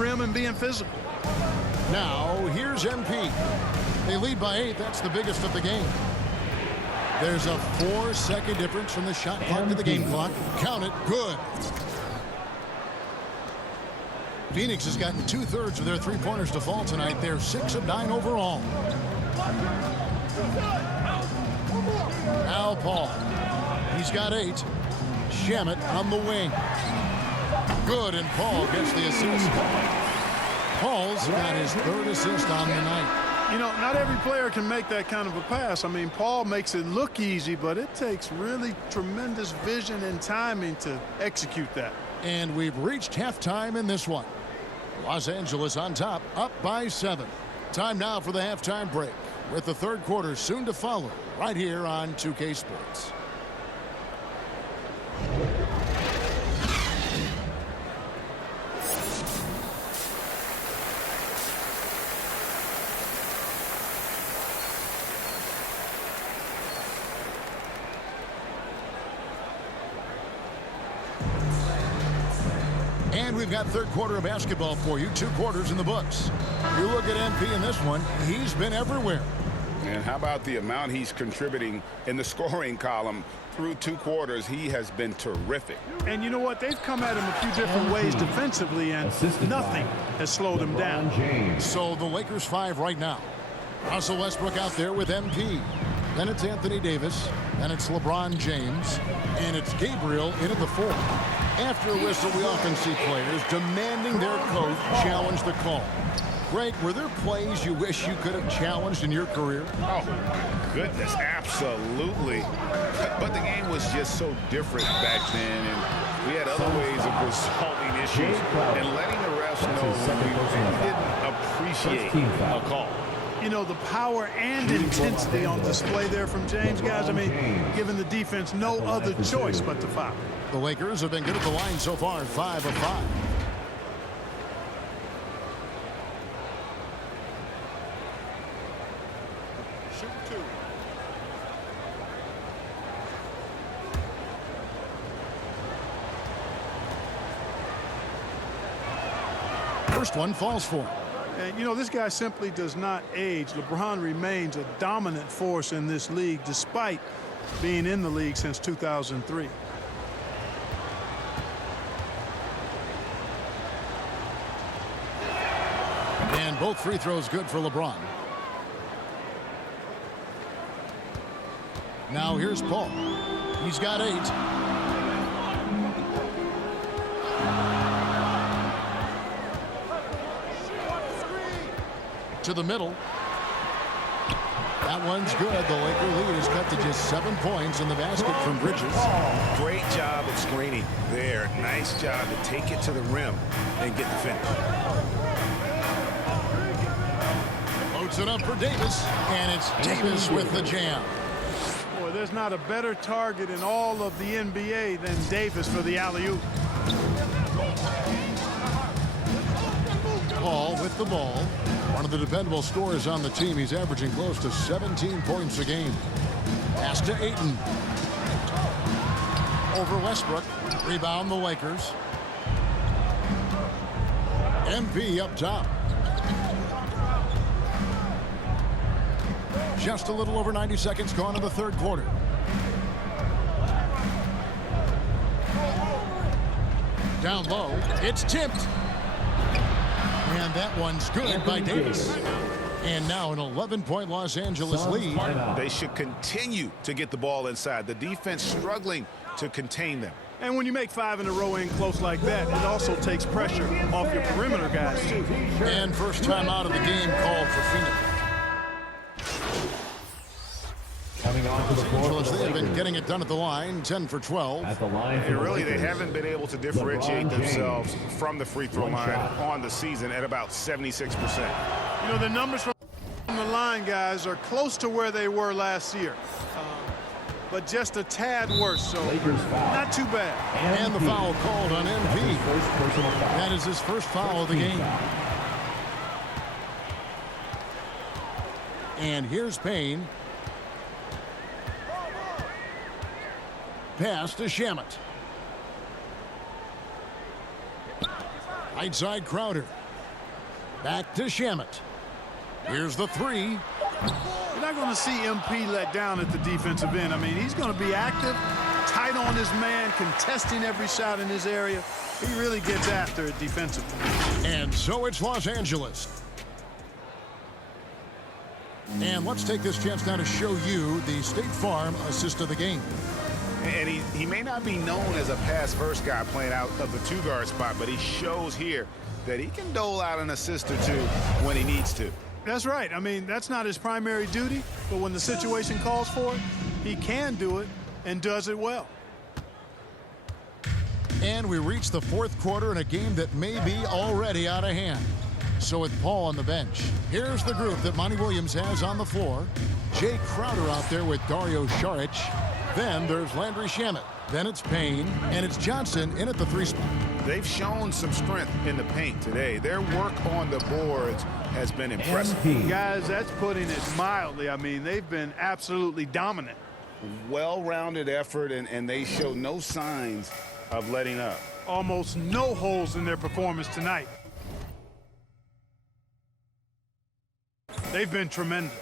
rim and being physical. Now, here's MP. They lead by 8. That's the biggest of the game. There's a 4-second difference from the shot clock to the game clock. Count it. Good. Phoenix has gotten 2/3 of their three-pointers to fall tonight. They're 6 of 9 overall. Now Paul. He's got 8. Shamet on the wing. Good, and Paul gets the assist. Paul's got his 3rd assist on the night. You know, not every player can make that kind of a pass. I mean, Paul makes it look easy, but it takes really tremendous vision and timing to execute that. And we've reached halftime in this one. Los Angeles on top, up by 7. Time now for the halftime break, with the 3rd quarter soon to follow, right here on 2K Sports. And we've got 3rd quarter of basketball for you. 2 quarters in the books. You look at MP in this one, he's been everywhere. And how about the amount he's contributing in the scoring column? Through 2 quarters, he has been terrific. And you know what? They've come at him a few different ways defensively, and nothing has slowed him down. So the Lakers 5 right now. Russell Westbrook out there with MP. Then it's Anthony Davis. Then it's LeBron James. And it's Gabriel in at the 4. After a whistle, we often see players demanding their coach challenge the call. Greg, were there plays you wish you could have challenged in your career? Oh, my goodness, absolutely. But the game was just so different back then, and we had other ways of resolving issues and letting the refs know when we didn't appreciate a call. You know, the power and intensity on display there from James, guys. I mean, giving the defense no other choice but to foul. The Lakers have been good at the line so far, 5 of 5. First one falls for him. And, you know, this guy simply does not age. LeBron remains a dominant force in this league despite being in the league since 2003. And both free throws good for LeBron. Now here's Paul. He's got 8. To the middle. That one's good. The Laker lead is cut to just 7 points in the basket from Bridges. Great job of screening there. Nice job to take it to the rim and get the finish. Loads it up for Davis, and it's Davis with the jam. Boy, there's not a better target in all of the NBA than Davis for the alley-oop. Paul with the ball. One of the dependable scorers on the team. He's averaging close to 17 points a game. Pass to Ayton. Over Westbrook. Rebound the Lakers. MP up top. Just a little over 90 seconds gone in the 3rd quarter. Down low. It's tipped. And that one's good by Davis. And now an 11-point Los Angeles lead. They should continue to get the ball inside. The defense struggling to contain them. And when you make 5 in a row in close like that, it also takes pressure off your perimeter guys, too. And first time out of the game called for Phoenix. Coming on to the floor, They have been getting it done at the line, 10 for 12. At the line for Really, the they Lakers, haven't been able to differentiate LeBron themselves James. from the free throw One line shot. on the season at about 76%. You know, the numbers from the line, guys, are close to where they were last year. But just a tad worse, so Lakers foul. not too bad. And the foul called on MP. First personal foul. That is his first foul of the game. And here's Payne. Pass to Shamet. Right side Crowder. Back to Shamet. Here's the three. You're not going to see MP let down at the defensive end. I mean, he's going to be active, tight on his man, contesting every shot in his area. He really gets after it defensively. And so it's Los Angeles. And let's take this chance now to show you the State Farm assist of the game. And he may not be known as a pass-first guy playing out of the two-guard spot, but he shows here that he can dole out an assist or two when he needs to. That's right. I mean, that's not his primary duty, but when the situation calls for it, he can do it and does it well. And we reach the fourth quarter in a game that may be already out of hand. So with Paul on the bench, here's the group that Monty Williams has on the floor. Jay Crowder out there with Dario Saric. Then there's Landry Shamet. Then it's Payne, and it's Johnson in at the three spot. They've shown some strength in the paint today. Their work on the boards has been impressive. Guys, that's putting it mildly. I mean, they've been absolutely dominant. Well-rounded effort, and they show no signs of letting up. Almost no holes in their performance tonight. They've been tremendous.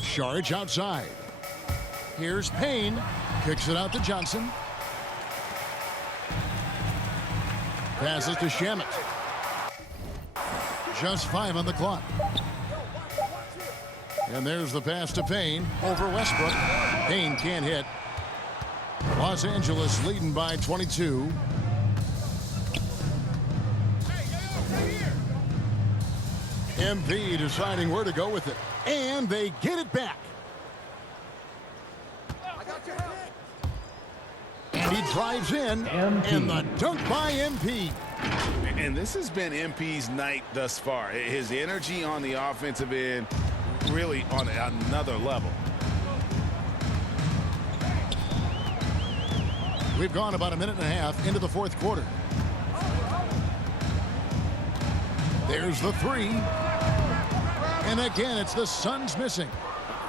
Saric outside. Here's Payne. Kicks it out to Johnson. Passes to Shamet. Just 5 on the clock. And there's the pass to Payne over Westbrook. Payne can't hit. Los Angeles leading by 22. MP deciding where to go with it. And they get it back. And he drives in. And the dunk by MP. And this has been MP's night thus far. His energy on the offensive end really on another level. We've gone about a minute and a half into the fourth quarter. There's the three. And again, it's the Suns missing.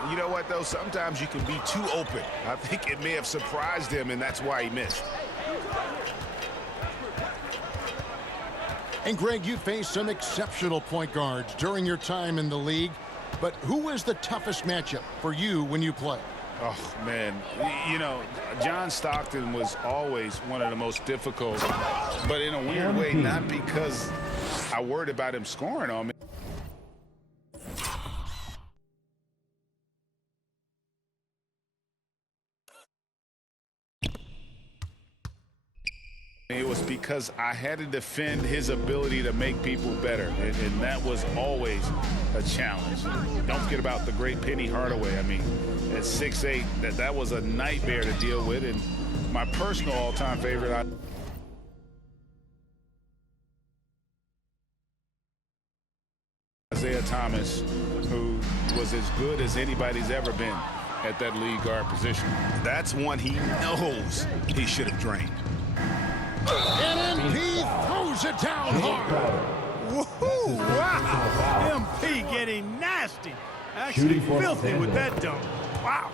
You know what, though? Sometimes you can be too open. I think it may have surprised him, and that's why he missed. And, Greg, you faced some exceptional point guards during your time in the league. But who was the toughest matchup for you when you played? Oh, man. You know, John Stockton was always one of the most difficult, but in a weird way, not because I worried about him scoring on me. It was because I had to defend his ability to make people better, and that was always a challenge. Don't forget about the great Penny Hardaway. I mean, at 6'8", that was a nightmare to deal with, and my personal all-time favorite, Isaiah Thomas, who was as good as anybody's ever been at that lead guard position. That's one he knows he should have drained. And MP throws it down hard. Woohoo! Wow! MP getting nasty. Actually filthy with that dunk. Wow.